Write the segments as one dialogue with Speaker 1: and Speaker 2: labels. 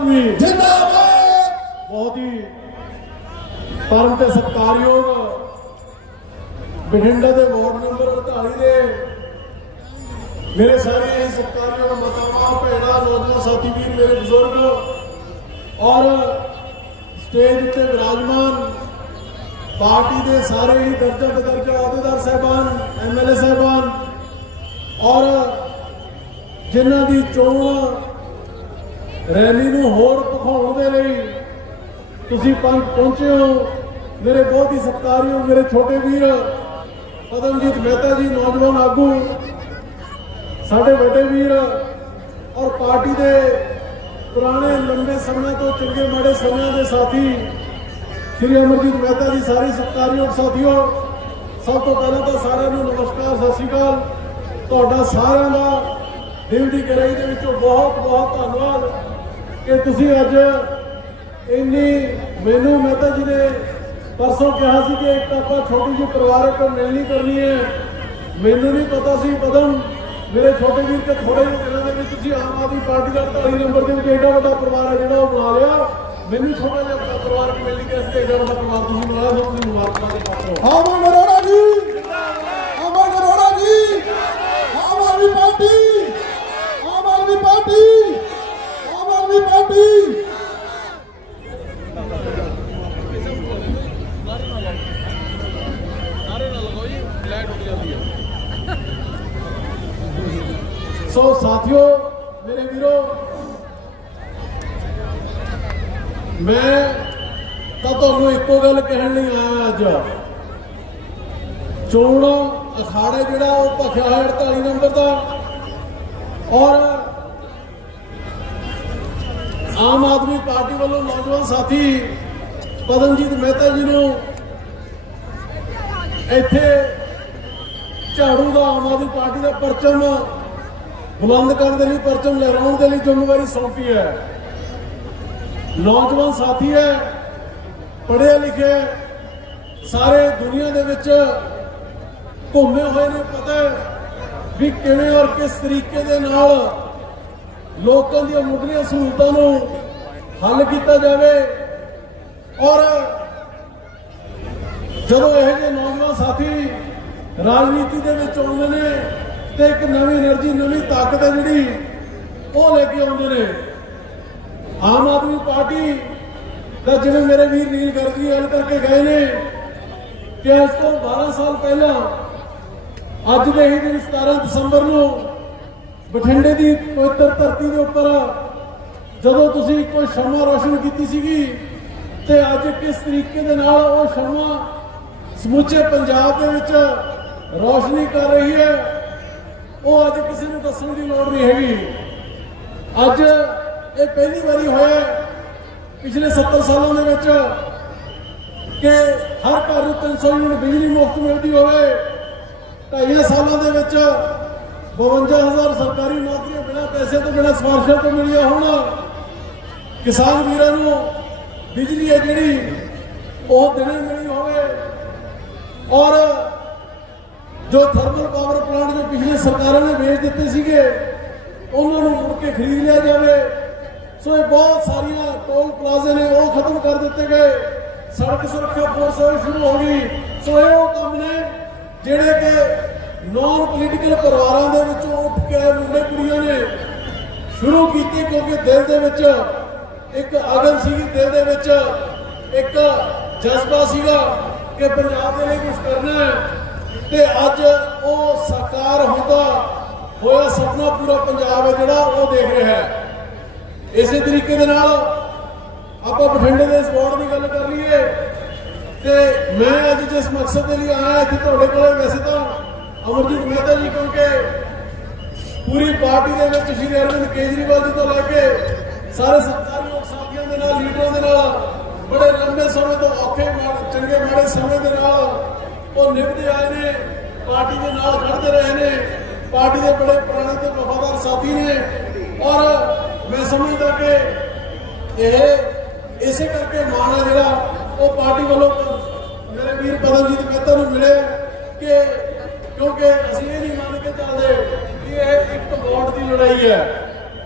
Speaker 1: ਆਦਮੀ।
Speaker 2: ਜਿੰਦਾਬਾਦ।
Speaker 1: ਬਹੁਤ ਹੀ ਪਰਮ ਤੇ ਸਤਿਕਾਰਯੋਗ ਬਠਿੰਡਾ ਦੇ ਵਾਰਡ ਨੰਬਰ 48 ਦੇ ਮੇਰੇ ਸਾਰੇ ਸਤਿਕਾਰਯੋਗ ਮਾਤਾਵਾਂ ਭੈਣਾਂ ਨੌਜਵਾਨ ਸਾਥੀ ਵੀਰ ਮੇਰੇ ਬਜ਼ੁਰਗ ਔਰ ਸਟੇਜ ਉੱਤੇ ਵਿਰਾਜਮਾਨ ਪਾਰਟੀ ਦੇ ਸਾਰੇ ਹੀ ਦਰਜਾ ਬਦਰਜਾ ਅਹੁਦੇਦਾਰ ਸਾਹਿਬਾਨ ਐਮਐਲਏ ਸਾਹਿਬਾਨ ਔਰ ਜਿਨ੍ਹਾਂ ਦੀ ਚੋਣ ਰੈਲੀ ਨੂੰ ਹੋਰ ਪਖਾਉਣ ਦੇ ਲਈ ਤੁਸੀਂ ਪਹੁੰਚੇ ਹੋ। ਮੇਰੇ ਬਹੁਤ ਹੀ ਸਤਿਕਾਰਯੋਗ ਮੇਰੇ ਛੋਟੇ ਵੀਰ, ਪਦਮਜੀਤ ਮਹਿਤਾ ਜੀ, ਨੌਜਵਾਨ ਆਗੂ, ਸਾਡੇ ਵੱਡੇ ਵੀਰ ਔਰ ਪਾਰਟੀ ਦੇ ਪੁਰਾਣੇ ਲੰਬੇ ਸਮੇਂ ਤੋਂ ਚੰਗੇ ਮਾੜੇ ਸਮਿਆਂ ਦੇ ਸਾਥੀ, ਸ਼੍ਰੀ ਅਮਰਜੀਤ ਮਹਿਤਾ ਜੀ, ਸਾਰੇ ਸਤਿਕਾਰਯੋਗ ਸਾਥੀਓ, ਸਭ ਤੋਂ ਪਹਿਲਾਂ ਤਾਂ ਸਾਰਿਆਂ ਨੂੰ ਨਮਸਕਾਰ, ਸਤਿ ਸ਼੍ਰੀ ਅਕਾਲ। ਤੁਹਾਡਾ ਸਾਰਿਆਂ ਦਾ ਦਿਲ ਦੀ ਗਹਿਰਾਈ ਦੇ ਵਿੱਚੋਂ ਬਹੁਤ ਬਹੁਤ ਧੰਨਵਾਦ। ਕਿ ਤੁਸੀਂ ਅੱਜ ਇੰਨੀ ਮੈਨੂੰ ਮਹਿਤਾ ਜੀ ਨੇ ਪਰਸੋਂ ਕਿਹਾ ਸੀ ਕਿ ਇੱਕ ਆਪਾਂ ਛੋਟੀ ਜਿਹੀ ਪਰਿਵਾਰਕ ਮਿਲਣੀ ਕਰਨੀ ਹੈ। ਮੈਨੂੰ ਨਹੀਂ ਪਤਾ ਸੀ ਪਦਮ, ਮੇਰੇ ਛੋਟੇ ਵੀਰ ਤੇ ਥੋੜੇ ਜਿਹੇ ਦਿਨਾਂ ਦੇ ਵਿੱਚ ਤੁਸੀਂ ਆਮ ਆਦਮੀ ਪਾਰਟੀ ਦਾ 48 ਨੰਬਰ ਦੇ ਵਿੱਚ ਏਡਾ ਵੱਡਾ ਪਰਿਵਾਰ ਹੈ ਜਿਹੜਾ ਉਹ ਬਣਾ ਲਿਆ। ਮੈਨੂੰ ਛੋਟਾ ਜਿਹਾ ਪਰਿਵਾਰਕ ਮਿਲਣੀ ਕਿ ਅਸੀਂ ਏਡਾ ਵੱਡਾ ਪਰਿਵਾਰ ਤੁਸੀਂ ਬਣਾਇਆ ਸੋ ਮੁਬਾਰਕਾਂ ਦੇ ਪਾਤਰ ਹੋ।
Speaker 2: ਅਮਨ ji Aman Arora ji Aam Aadmi party Aam Aadmi party Aam Aadmi party
Speaker 1: so ਸਾਥੀਓ, ਮੇਰੇ ਵੀਰੋ, ਮੈਂ ਤਾਂ ਤੁਹਾਨੂੰ ਇੱਕੋ ਗੱਲ ਕਹਿਣ ਲਈ ਆਇਆ ਅੱਜ। ਚੋਣ ਅਖਾੜਾ ਜਿਹੜਾ ਉਹ ਭਖਿਆ ਹੈ 48 ਨੰਬਰ ਦਾ। ਔਰ ਆਮ ਆਦਮੀ ਪਾਰਟੀ ਵੱਲੋਂ ਨੌਜਵਾਨ ਸਾਥੀ ਪਦਮਜੀਤ ਮਹਿਤਾ ਜੀ ਨੂੰ ਇੱਥੇ ਝਾੜੂ ਦਾ ਆਮ ਆਦਮੀ ਪਾਰਟੀ ਦਾ ਪਰਚਮ ਬੁਲੰਦ ਕਰਨ ਦੇ ਲਈ ਪਰਚਮ ਲਹਿਰਾਉਣ ਦੇ ਲਈ ਜ਼ਿੰਮੇਵਾਰੀ ਸੌਂਪੀ ਹੈ। ਨੌਜਵਾਨ ਸਾਥੀ ਹੈ, ਪੜ੍ਹੇ ਲਿਖੇ, ਸਾਰੇ ਦੁਨੀਆ ਦੇ ਵਿੱਚ ਘੁੰਮੇ ਹੋਏ ਨੇ, ਪਤਾ ਵੀ ਕਿਵੇਂ ਔਰ ਕਿਸ ਤਰੀਕੇ ਦੇ ਨਾਲ ਲੋਕਾਂ ਦੀਆਂ ਮੁੱਢਲੀਆਂ ਸਹੂਲਤਾਂ ਨੂੰ ਹੱਲ ਕੀਤਾ ਜਾਵੇ। ਔਰ ਜਦੋਂ ਇਹ ਜਿਹੇ ਨੌਜਵਾਨ ਸਾਥੀ ਰਾਜਨੀਤੀ ਦੇ ਵਿੱਚ ਆਉਂਦੇ ਨੇ ਤੇ ਇੱਕ ਨਵੀਂ એનર્ਜੀ, ਨਵੀਂ ਤਾਕਤ ਹੈ ਜਿਹੜੀ, ਉਹ ਲੈ ਕੇ ਆਉਂਦੇ ਨੇ। ਆਮ ਆਦਮੀ ਪਾਰਟੀ ਦਾ ਜਿਵੇਂ ਮੇਰੇ ਵੀਰ ਨੀਲ ਗਰਗੀ ਹਲ ਕਰਕੇ ਗਏ ਨੇ ਕਿ ਇਸ ਤੋਂ 12 ਸਾਲ ਪਹਿਲਾਂ, ਅੱਜ ਦੇ ਹੀ ਦਿਨ 17 ਦਸੰਬਰ ਨੂੰ ਬਠਿੰਡੇ ਦੀ ਪਵਿੱਤਰ ਧਰਤੀ ਦੇ ਉੱਪਰ ਜਦੋਂ ਤੁਸੀਂ ਕੋਈ ਸ਼ਮਾ ਰੋਸ਼ਨ ਕੀਤੀ ਸੀਗੀ ਤੇ ਅੱਜ ਕਿਸ ਤਰੀਕੇ ਦੇ ਨਾਲ ਉਹ ਸ਼ਮਾ ਸਮੁੱਚੇ ਪੰਜਾਬ ਦੇ ਵਿੱਚ ਰੋਸ਼ਨੀ ਕਰ ਰਹੀ ਹੈ ਉਹ ਅੱਜ ਕਿਸੇ ਨੂੰ ਦੱਸਣ ਦੀ ਲੋੜ ਨਹੀਂ ਹੈਗੀ। ਅੱਜ ਇਹ ਪਹਿਲੀ ਵਾਰੀ ਹੋਇਆ ਪਿਛਲੇ 70 ਸਾਲਾਂ ਦੇ ਵਿੱਚ ਕਿ ਹਰ ਘਰ ਨੂੰ 300 ਯੂਨਿਟ ਬਿਜਲੀ ਮੁਫਤ ਮਿਲਦੀ ਹੋਵੇ। ਢਾਈਆਂ ਸਾਲਾਂ ਦੇ ਵਿੱਚ 52000 ਸਰਕਾਰੀ ਨੌਕਰੀਆਂ ਬਿਨਾਂ ਪੈਸੇ ਤੋਂ ਬਿਨਾਂ ਸਿਫਾਰਸ਼ਾਂ ਤੋਂ ਮਿਲੀਆਂ ਹੋਣ। ਕਿਸਾਨ ਵੀਰਾਂ ਨੂੰ ਬਿਜਲੀ ਹੈ ਜਿਹੜੀ, ਉਹ ਦਿਨੇ ਮਿਲੀ ਹੋਵੇ। ਔਰ ਜੋ ਥਰਮਲ ਪਾਵਰ ਪਲਾਂਟ ਜੋ ਪਿਛਲੇ ਸਰਕਾਰਾਂ ਨੇ ਵੇਚ ਦਿੱਤੇ ਸੀਗੇ, ਉਹਨਾਂ ਨੂੰ ਮੁੜ ਕੇ ਖਰੀਦ ਲਿਆ ਜਾਵੇ। ਸੋ ਇਹ ਬਹੁਤ ਸਾਰੀਆਂ ਟੋਲ ਪਲਾਜ਼ੇ ਨੇ ਉਹ ਖਤਮ ਕਰ ਦਿੱਤੇ ਗਏ। ਸੜਕ ਸੁਰੱਖਿਆ ਫੋਰਸ ਉਹ ਸ਼ੁਰੂ ਹੋ ਗਈ। ਸੋ ਇਹ ਉਹ ਕੰਮ ਨੇ ਜਿਹੜੇ ਕਿ ਨੌਨ ਪੋਲੀਟੀਕਲ ਪਰਿਵਾਰਾਂ ਦੇ ਵਿੱਚੋਂ ਉੱਠ ਕੇ ਆਏ ਮੁੰਡੇ ਕੁੜੀਆਂ ਨੇ ਸ਼ੁਰੂ ਕੀਤੀ ਕਿਉਂਕਿ ਦਿਲ ਦੇ ਵਿੱਚ ਇੱਕ ਅਗਨ ਸੀਗੀ, ਦਿਲ ਦੇ ਵਿੱਚ ਇੱਕ ਜਜ਼ਬਾ ਸੀਗਾ ਕਿ ਪੰਜਾਬ ਦੇ ਲਈ ਕੁਝ ਕਰਨਾ ਹੈ। ਤੇ ਅੱਜ ਉਹ ਸਾਕਾਰ ਹੁੰਦਾ, ਹੋਇਆ ਸੁਪਨਾ ਪੂਰਾ ਪੰਜਾਬ ਹੈ ਜਿਹੜਾ ਉਹ ਦੇਖ ਰਿਹਾ ਹੈ। ਇਸੇ ਤਰੀਕੇ ਦੇ ਨਾਲ ਆਪਾਂ ਬਠਿੰਡੇ ਦੇ ਇਸ ਦੀ ਗੱਲ ਕਰ ਲਈਏ, ਤੇ ਮੈਂ ਅੱਜ ਜਿਸ ਮਕਸਦ ਦੇ ਲਈ ਆਇਆ ਇੱਥੇ ਤੁਹਾਡੇ ਕੋਲੇ, ਵੈਸੇ ਤਾਂ ਅਮਰਜੀਤ ਮਹਿਤਾ ਜੀ ਕਿਉਂਕਿ ਪੂਰੀ ਪਾਰਟੀ ਦੇ ਵਿੱਚ ਸ਼੍ਰੀ ਅਰਵਿੰਦ ਕੇਜਰੀਵਾਲ ਜੀ ਤੋਂ ਲੈ ਕੇ ਸਾਰੇ ਸਤਿਕਾਰਯੋਗ ਸਾਥੀਆਂ ਦੇ ਨਾਲ, ਲੀਡਰਾਂ ਦੇ ਨਾਲ ਬੜੇ ਲੰਬੇ ਸਮੇਂ ਤੋਂ ਔਖੇ ਚੰਗੇ ਮਾੜੇ ਸਮੇਂ ਦੇ ਨਾਲ ਉਹ ਨਿਭਦੇ ਆਏ ਨੇ, ਪਾਰਟੀ ਦੇ ਨਾਲ ਖੜਦੇ ਰਹੇ ਨੇ, ਪਾਰਟੀ ਦੇ ਬੜੇ ਪੁਰਾਣੇ ਤੇ ਵਫਾਦਾਰ ਸਾਥੀ ਨੇ। ਔਰ ਮੈਂ ਸਮਝਦਾ ਕਿ ਇਹ ਇਸੇ ਕਰਕੇ ਮਾਣ ਹੈ ਜਿਹੜਾ ਉਹ ਪਾਰਟੀ ਵੱਲੋਂ ਮੇਰੇ ਵੀਰ ਪਰਮਜੀਤ ਮਹਿਤਾ ਨੂੰ ਮਿਲੇ ਕਿ ਕਿਉਂਕਿ ਅਸੀਂ ਇਹ ਨਹੀਂ ਮੰਨ ਕੇ ਚੱਲਦੇ ਕਿ ਇਹ ਇੱਕ ਵੋਟ ਦੀ ਲੜਾਈ ਹੈ।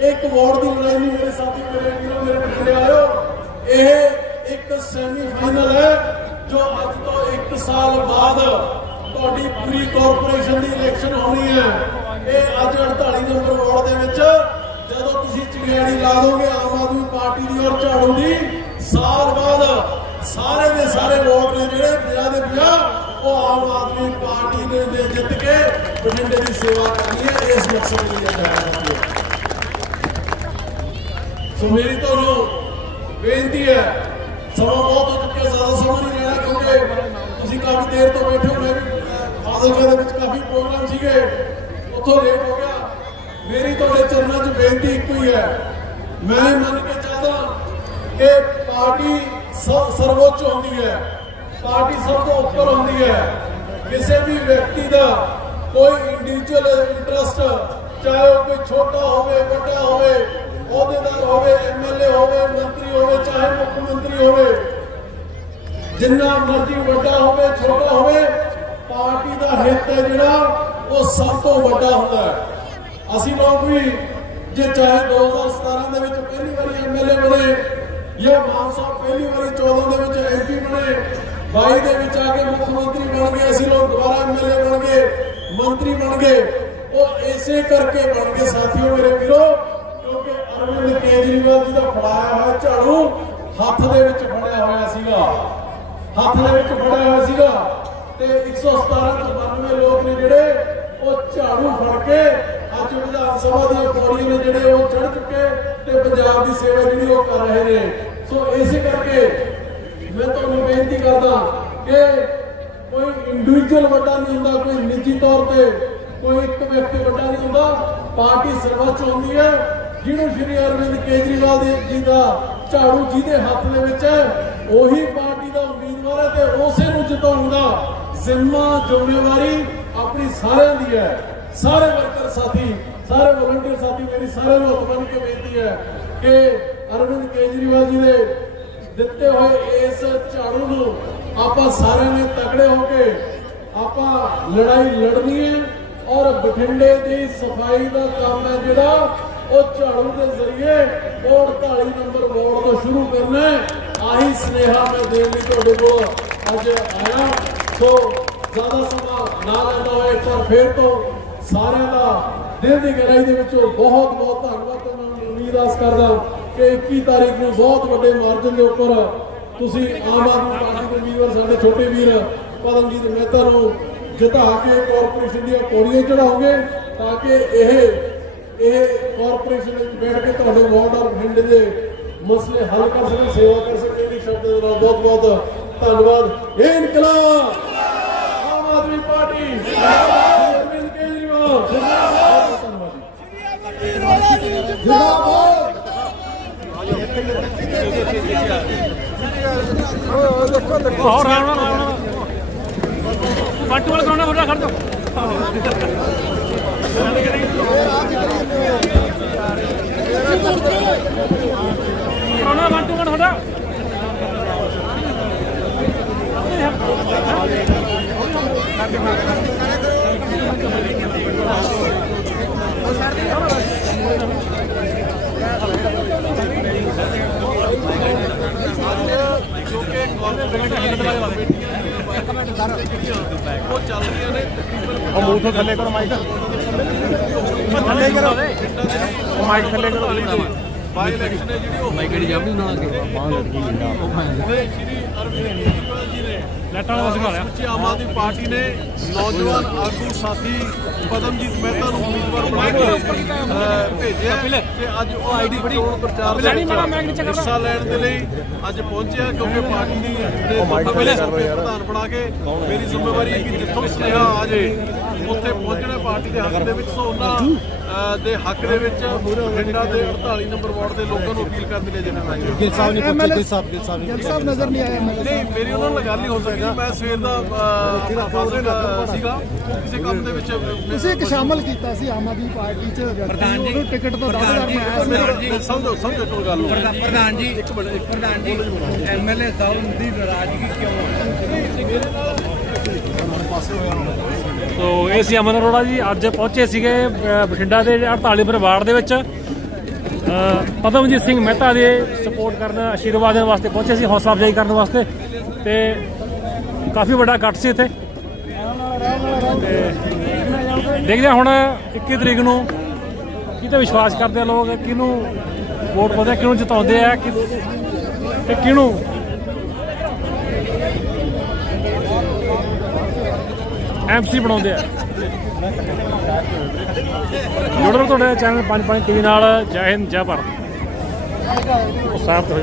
Speaker 1: ਇੱਕ ਵੋਟ ਦੀ ਲੜਾਈ ਨਹੀਂ, ਮੇਰੇ ਸਾਥੀ, ਮੇਰੇ ਵੀਰੋ, ਮੇਰੇ ਪਿਛਲੇ ਆਇਓ। ਇਹ ਇੱਕ ਸੈਮੀ ਫਾਈਨਲ ਹੈ। ਜੋ ਅੱਜ ਤੋਂ 1 ਸਾਲ ਬਾਅਦ ਤੁਹਾਡੀ ਪੂਰੀ ਕਾਰਪੋਰੇਸ਼ਨ ਦੀ ਇਲੈਕਸ਼ਨ ਹੋਣੀ ਹੈ, ਇਹ ਅੱਜ 48 ਨੰਬਰ ਵਾਰਡ ਦੇ ਵਿੱਚ ਜਦੋਂ ਤੁਸੀਂ ਚਿੰਗਿਆੜੀ ਲਾ ਦੋਗੇ ਆਮ ਆਦਮੀ ਪਾਰਟੀ ਦੀ ਔਰ ਝਾੜੂ ਦੀ, ਸਾਲ ਬਾਅਦ ਸਾਰੇ ਦੇ ਸਾਰੇ ਵੋਟ ਨੇ ਜਿਹੜੇ 50 ਦੇ 50 ਉਹ ਆਮ ਆਦਮੀ ਪਾਰਟੀ ਦੇ ਨੇ ਜਿੱਤ ਕੇ ਬਠਿੰਡੇ ਦੀ ਸੇਵਾ ਕਰਨੀ ਹੈ, ਇਸ ਮਕਸਦ ਲਈ ਇਹ ਸੋ ਮੇਰੀ ਤੁਹਾਨੂੰ ਬੇਨਤੀ ਹੈ, ਸਮਾਂ ਬਹੁਤ ਹੋ ਚੁੱਕਿਆ ਜ਼ਿਆਦਾ ਸਮਾਂ ਨਹੀਂ ਲੈਣਾ ਕਿਉਂਕਿ ਤੁਸੀਂ ਕਾਫੀ ਦੇਰ ਤੋਂ ਬੈਠੇ ਹੋ ਮੈਂ ਵੀ ਅਹ, ਫਾਜ਼ਿਲਕਾ ਦੇ ਵਿੱਚ ਕਾਫੀ ਪ੍ਰੋਗਰਾਮ ਸੀਗੇ ਉੱਥੋਂ ਲੇਟ ਹੋ ਗਿਆ ਮੇਰੀ ਤੁਹਾਡੇ ਚਰਨਾਂ 'ਚ ਬੇਨਤੀ ਇੱਕੋ ਹੀ ਹੈ ਮੈਂ ਇਹ ਮੰਨ ਕੇ ਚਾਹਦਾ ਕਿ ਪਾਰਟੀ ਸ- ਸਰਵੋੱਚ ਹੁੰਦੀ ਹੈ ਪਾਰਟੀ ਸਭ ਤੋਂ ਉੱਪਰ ਹੁੰਦੀ ਹੈ ਕਿਸੇ ਵੀ ਵਿਅਕਤੀ ਦਾ ਕੋਈ ਇੰਡੀਵਿਜੂਅਲ ਇੰਟਰਸਟ ਚਾਹੇ ਉਹ ਕੋਈ ਛੋਟਾ ਹੋਵੇ ਵੱਡਾ ਹੋਵੇ ਅਹੁਦੇਦਾਰ ਹੋਵੇ ਐਮਐਲਏ ਹੋਵੇ ਮੰਤਰੀ ਹੋਵੇ ਚਾਹੇ ਮੁੱਖ ਮੰਤਰੀ ਹੋਵੇ ਜਿੰਨਾ ਮਰਜ਼ੀ ਵੱਡਾ ਹੋਵੇ, ਛੋਟਾ ਹੋਵੇ, ਪਾਰਟੀ ਦਾ ਹਿੱਤ ਹੈ ਜਿਹੜਾ, ਉਹ ਸਭ ਤੋਂ ਵੱਡਾ ਹੁੰਦਾ ਹੈ। ਅਸੀਂ ਲੋਕ ਵੀ, ਜੇ ਚਾਹੇ 2017 ਦੇ ਵਿੱਚ ਪਹਿਲੀ ਵਾਰੀ ਐਮਐਲਏ ਬਣੇ, ਜਾਂ ਮਾਨ ਸਾਹਿਬ ਪਹਿਲੀ ਵਾਰੀ 14 ਦੇ ਵਿੱਚ ਐਮਪੀ ਬਣੇ 22 ਦੇ ਵਿੱਚ ਆ ਕੇ ਮੁੱਖ ਮੰਤਰੀ ਬਣ ਗਏ, ਅਸੀਂ ਲੋਕ ਦੁਬਾਰਾ ਐਮਐਲਏ ਬਣ ਗਏ, ਮੰਤਰੀ ਬਣ ਗਏ, ਉਹ ਇਸੇ ਕਰਕੇ ਬਣ ਗਏ ਸਾਥੀਓ ਮੇਰੇ ਵੀਰੋ, ਕਿਉਂਕਿ ਅਰਵਿੰਦ ਕੇਜਰੀਵਾਲ ਜੀ ਦਾ ਫੜਾਇਆ ਹੋਇਆ ਝਾੜੂ ਹੱਥ ਦੇ ਵਿੱਚ ਫੜਿਆ ਹੋਇਆ ਸੀਗਾ। ਹੱਥ ਦੇ ਵਿੱਚ ਫੜਿਆ ਹੋਇਆ ਸੀਗਾ ਤੇ 117 ਤੋਂ 92 ਲੋਕ ਨੇ ਜਿਹੜੇ ਉਹ ਝਾੜੂ ਫੜ ਕੇ ਅੱਜ ਵਿਧਾਨ ਸਭਾ ਦੀਆਂ ਪੌੜੀਆਂ ਨੇ ਜਿਹੜੇ ਉਹ ਚੜ ਚੁੱਕੇ ਤੇ ਪੰਜਾਬ ਦੀ ਸੇਵਾ ਜਿਹੜੀ ਉਹ ਕਰ ਰਹੇ ਨੇ। ਸੋ ਇਸੇ ਕਰਕੇ ਮੈਂ ਤੁਹਾਨੂੰ ਬੇਨਤੀ ਕਰਦਾ ਕਿ ਕੋਈ ਇੰਡੀਵਿਜੂਅਲ ਵੱਡਾ ਨਹੀਂ ਹੁੰਦਾ, ਕੋਈ ਨਿੱਜੀ ਤੌਰ ਤੇ ਕੋਈ ਇੱਕ ਵਿਅਕਤੀ ਵੱਡਾ ਨਹੀਂ ਹੁੰਦਾ, ਪਾਰਟੀ ਸਰਵੋੱਚ ਹੁੰਦੀ ਹੈ। ਜਿਹਨੂੰ ਸ਼੍ਰੀ ਅਰਵਿੰਦ ਕੇਜਰੀਵਾਲ ਜੀ ਦਾ ਝਾੜੂ ਜਿਹਦੇ ਹੱਥ ਦੇ ਵਿੱਚ ਹੈ, ਉਹੀ ਪਾਰਟੀ ਦਾ ਉਮੀਦਵਾਰ ਤੇ ਉਸੇ ਨੂੰ ਜਿਤਾਉਣ ਦਾ ਜ਼ਿੰਮਾ ਜ਼ਿੰਮੇਵਾਰੀ ਆਪਣੀ ਸਾਰਿਆਂ ਦੀ ਹੈ। ਸਾਰੇ ਵਰਕਰ ਸਾਥੀ, ਸਾਰੇ ਵਲੰਟੀਅਰ ਸਾਥੀ ਮੇਰੀ ਸਾਰਿਆਂ ਨੂੰ ਹੱਥ ਬੰਨ੍ਹ ਕੇ ਬੇਨਤੀ ਹੈ ਕਿ ਅਰਵਿੰਦ ਕੇਜਰੀਵਾਲ ਜੀ ਦੇ ਦਿੱਤੇ ਹੋਏ ਇਸ ਝਾੜੂ ਨੂੰ ਆਪਾਂ ਸਾਰਿਆਂ ਨੇ ਤਕੜੇ ਹੋ ਕੇ ਆਪਾਂ ਲੜਾਈ ਲੜਨੀ ਹੈ ਔਰ ਬਠਿੰਡੇ ਦੀ ਸਫ਼ਾਈ ਦਾ ਕੰਮ ਹੈ ਜਿਹੜਾ ਉਹ ਝਾੜੂ ਦੇ ਜ਼ਰੀਏ ਉਹ 48 ਨੰਬਰ ਵਾਰਡ ਤੋਂ ਸ਼ੁਰੂ ਕਰਨਾ ਹੈ। ਆਹੀ ਸਨੇਹਾ ਮੈਂ ਦੇਣ ਲਈ ਤੁਹਾਡੇ ਕੋਲ। ਅੱਜ ਆਇਆ, ਸੋ ਜ਼ਿਆਦਾ ਸਮਾਂ ਨਾ ਲੈਂਦਾ ਹੋਇਆ ਇੱਕ ਵਾਰ ਫੇਰ ਤੋਂ ਸਾਰਿਆਂ ਦਾ ਦਿਲ ਦੀ ਗਹਿਰਾਈ ਦੇ ਵਿੱਚੋਂ ਬਹੁਤ ਬਹੁਤ ਧੰਨਵਾਦ ਤੇ ਮੈਂ ਉਮੀਦ ਆਸ ਕਰਦਾ ਕਿ 21 ਤਾਰੀਖ ਨੂੰ ਬਹੁਤ ਵੱਡੇ ਮਾਰਜਨ ਦੇ ਉੱਪਰ ਤੁਸੀਂ ਆਮ ਆਦਮੀ ਪਾਰਟੀ ਦੇ ਵੀਰ ਸਾਡੇ ਛੋਟੇ ਵੀਰ ਪਰਮਜੀਤ ਮਹਿਤਾ ਨੂੰ ਜਿਤਾ ਕੇ ਕਾਰਪੋਰੇਸ਼ਨ ਦੀਆਂ ਪੌੜੀਆਂ ਚੜਾਓਗੇ ਤਾਂ ਕਿ ਇਹ ਇਹ ਕਾਰਪੋਰੇਸ਼ਨ ਵਿੱਚ ਬੈਠ ਕੇ ਤੁਹਾਡੇ ਵਾਰਡ ਔਰ ਪਿੰਡ ਦੇ ਮਸਲੇ ਹੱਲ ਕਰ ਸਕਣ, ਸੇਵਾ ਕਰ ਸਕਣ ਇਹਦੀ ਸ਼ਬਦ ਦੇ ਨਾਲ ਬਹੁਤ ਬਹੁਤ ਧੰਨਵਾਦ। ਇਹ ਇਨਕਲਾਬ! ਆਮ ਆਦਮੀ ਪਾਰਟੀ! ਅਰਵਿੰਦ ਕੇਜਰੀਵਾਲ! ਜਿੰਦਾਬਾਦ ਧੰਨਵਾਦ।
Speaker 2: ਜਿੰਦਾਬਾਦ।
Speaker 3: ਹੋਰ ਆਉਣਾ ਆਉਣਾ ਬੱਟ ਕਰਾਉਣਾ ਬੜਾ ਖੜ ਜਾ ਕਰਾਉਣਾ ਬੱਟ ਵਾਲਾ ਤੁਹਾਡਾ।
Speaker 1: ਉਹ
Speaker 3: ਮੂੰਹ ਤੋਂ ਥੱਲੇ ਕਰੋ ਮਾਈਕ। ਥੱਲੇ ਕਰੋ। ਉਹ ਮਾਈਕ ਥੱਲੇ ਕਰੋ।
Speaker 1: ਬਾਈ ਇਲੈਕਸ਼ਨ ਹੈ ਜਿਹੜੀ ਉਹ ਮਾਈ ਕਿਹੜੀ ਜਾਬੀ ਨਾ ਕੇ। ਸ਼੍ਰੀ ਅਰਵਿੰਦ ਕੇਜਰੀਵਾਲ ਜੀ ਨੇ
Speaker 3: ਲੈਟਾਂ ਵਾਲਾ ਸਿਖਾ ਲਿਆ।
Speaker 1: ਆਮ ਆਦਮੀ ਪਾਰਟੀ ਨੇ ਨੌਜਵਾਨ ਆਗੂ ਸਾਥੀ ਪਦਮਜੀਤ ਮਹਿਤਾ ਨੂੰ ਉਮੀਦਵਾਰ ਬਣਾ ਕੇ ਅਹ, ਭੇਜਿਆ ਤੇ ਅੱਜ ਉਹ ਆਈਡੀ ਚੋਣ ਪ੍ਰਚਾਰ ਦੇ
Speaker 3: ਮੈਂ
Speaker 1: ਵਿੱਚ। ਹਿੱਸਾ ਲੈਣ ਦੇ ਲਈ ਅੱਜ ਪਹੁੰਚਿਆ ਕਿਉਂਕਿ ਪਾਰਟੀ ਦੀ ਦੇ ਪ੍ਰਧਾਨ ਬਣਾ ਕੇ ਮੇਰੀ ਜ਼ਿੰਮੇਵਾਰੀ ਹੈ? ਕਿ ਜਿੱਥੋਂ ਸੁਨੇਹਾ ਆ ਜੇ ਉੱਥੇ ਪਹੁੰਚਣਾ ਪਾਰਟੀ ਦੇ ਹੱਕ ਦੇ ਵਿੱਚ ਸੋ ਉਹਨਾਂ ਦੇ ਹੱਕ ਦੇ ਵਿੱਚ ਬਠਿੰਡਾ ਦੇ 48 ਨੰਬਰ ਵਾਰਡ ਦੇ ਲੋਕਾਂ ਨੂੰ ਅਪੀਲ ਕਰਨ ਲਈ ਜਿਹਨਾਂ ਮੈਂ
Speaker 2: ਗਿਲ ਸਾਹਿਬ ਨੇ ਪੁੱਛਿਆ ਗਿਲ ਸਾਹਿਬ ਗਿਲ ਸਾਹਿਬ ਗਿਲ ਸਾਹਿਬ ਨਜ਼ਰ ਨਹੀਂ ਆਇਆ
Speaker 1: ਨਹੀਂ ਮੇਰੀ ਉਹਨਾਂ ਨਾਲ ਗੱਲ ਨਹੀਂ ਹੋ ਸਕਦੀ। ਮੈਂ ਸਵੇਰ ਦਾ ਅਹ, ਫਾਜ਼ਿਲਕਾ ਸੀਗਾ ਉਹ ਕਿਸੇ ਕੰਮ ਦੇ ਵਿੱਚ
Speaker 2: ਤੁਸੀਂ ਇੱਕ ਸ਼ਾਮਲ ਕੀਤਾ ਸੀ ਆਮ ਆਦਮੀ ਪਾਰਟੀ ਚ ਪ੍ਰਧਾਨ ਜੀ ਟਿਕਟ ਤੋਂ ਦਾਅਵੇਦਾਰ ਸੀ
Speaker 1: ਮੇਰਾ ਸਮਝੋ ਸਮਝੋ ਤੋਂ ਗੱਲ ਨੂੰ।
Speaker 4: ਪ੍ਰਧਾਨ ਜੀ ਇੱਕ ਮਿੰਟ ਪ੍ਰਧਾਨ ਜੀ ਐਮਐਲਏ ਸਾਹਿਬ ਦੀ ਨਾਰਾਜ਼ਗੀ ਕਿਉਂ ਹੈ
Speaker 3: ਸੋ ਇਹ ਸੀ ਅਮਨ ਅਰੋੜਾ ਜੀ, ਅੱਜ ਪਹੁੰਚੇ ਸੀਗੇ ਬਠਿੰਡਾ ਦੇ 48 ਨੰਬਰ ਵਾਰਡ ਦੇ ਵਿੱਚ।
Speaker 5: ਪਦਮਜੀਤ ਸਿੰਘ ਮਹਿਤਾ ਦੇ ਸਪੋਰਟ ਕਰਨ, ਆਸ਼ੀਰਵਾਦ ਦੇਣ ਵਾਸਤੇ ਪਹੁੰਚੇ ਸੀ, ਹੌਸਲਾ ਅਫਜ਼ਾਈ ਕਰਨ ਵਾਸਤੇ। ਤੇ ਕਾਫੀ ਵੱਡਾ ਇਕੱਠ ਸੀ ਇੱਥੇ। ਤੇ ਦੇਖਦੇ ਹਾਂ ਹੁਣ 21 ਤਰੀਕ ਨੂੰ ਕਿਤੇ ਵਿਸ਼ਵਾਸ ਕਰਦੇ ਆ ਲੋਕ, ਕਿਹਨੂੰ ਵੋਟ ਪਾਉਂਦੇ ਆ, ਕਿਹਨੂੰ ਜਿਤਾਉਂਦੇ ਆ, ਕਿ ਤੇ ਕਿਹਨੂੰ ਐਮਸੀ ਬਣਾਉਂਦੇ ਆ। ਜੁੜੋ ਤੁਹਾਡੇ ਚੈਨਲ 55 ਟੀਵੀ ਨਾਲ। ਜੈ ਹਿੰਦ, ਜੈ ਭਾਰਤ। ਸਾਹਿਬ ਤੋਂ